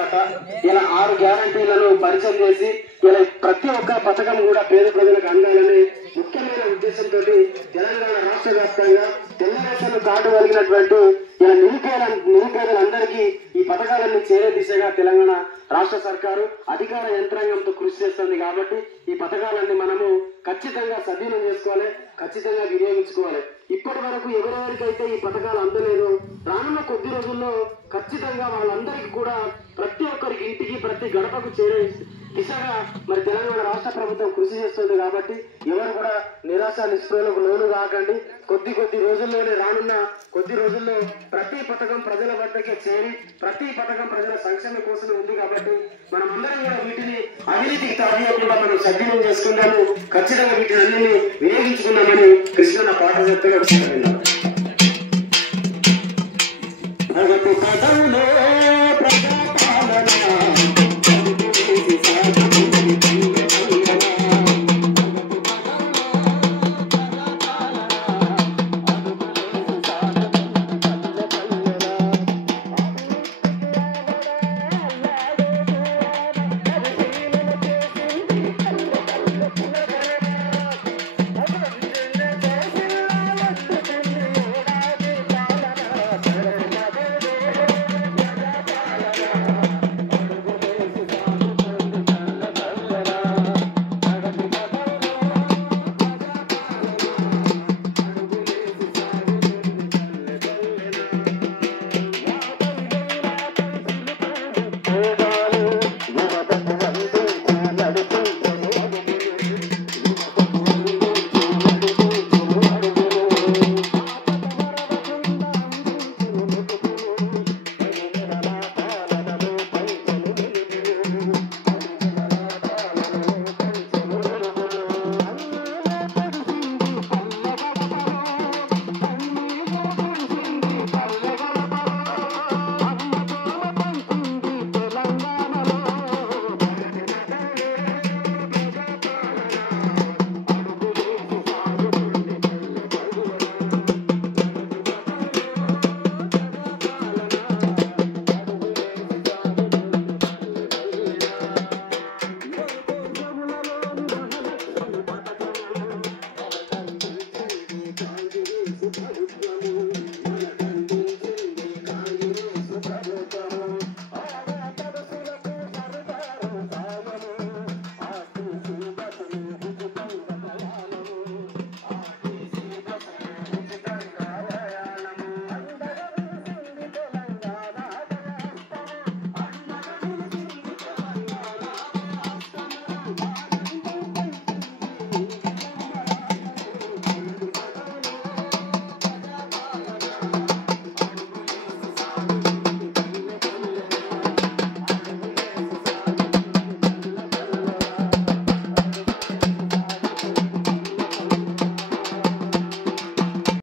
తర్వాత ఇలా 6 గ్యారంటీలను పరిచయం చేసి ఇలా ప్రతి ఒక్క పథకం కూడా పేద ప్రజలకు అందాలని ముఖ్యమైన ఉద్దేశంతో తెలంగాణ రాష్ట్ర వ్యాప్తంగా తెల్ల రేషన్ కార్డు కలిగినటువంటి ఇలా నిరుపేదలందరికీ ఈ పథకాలన్నీ చేరే దిశగా తెలంగాణ రాష్ట్ర సర్కారు అధికార యంత్రాంగంతో కృషి చేస్తుంది. కాబట్టి ఈ పథకాలన్నీ మనము ఖచ్చితంగా సద్వినియోగం చేసుకోవాలి, ఖచ్చితంగా వినియోగించుకోవాలి. ఇప్పటి వరకు ఎవరెవరికైతే ఈ పథకాలు అందలేదో రానున్న కొద్ది రోజుల్లో ఖచ్చితంగా వాళ్ళందరికీ కూడా ప్రతి ఒక్కరికి ఇంటికి ప్రతి గడపకు చేరే దిశగా మరి తెలంగాణ రాష్ట్ర ప్రభుత్వం కృషి చేస్తుంది. కాబట్టి ఎవరు కూడా నిరాశ నిస్పృహలకు లోను కాకండి. కొద్ది రోజుల్లోనే రానున్న కొద్ది రోజుల్లో ప్రతి పథకం ప్రజల వద్దకే చేరి ప్రతి పథకం ప్రజల సంక్షేమం కోసమే ఉంది. కాబట్టి మనం అందరం కూడా వీటిని అవినీతికి తాగకుండా మనం సద్వినియోగం చేసుకుందాము, ఖచ్చితంగా వీటిని అన్నింటినీ వినియోగించుకుందామని కృష్ణ పాఠశాలలో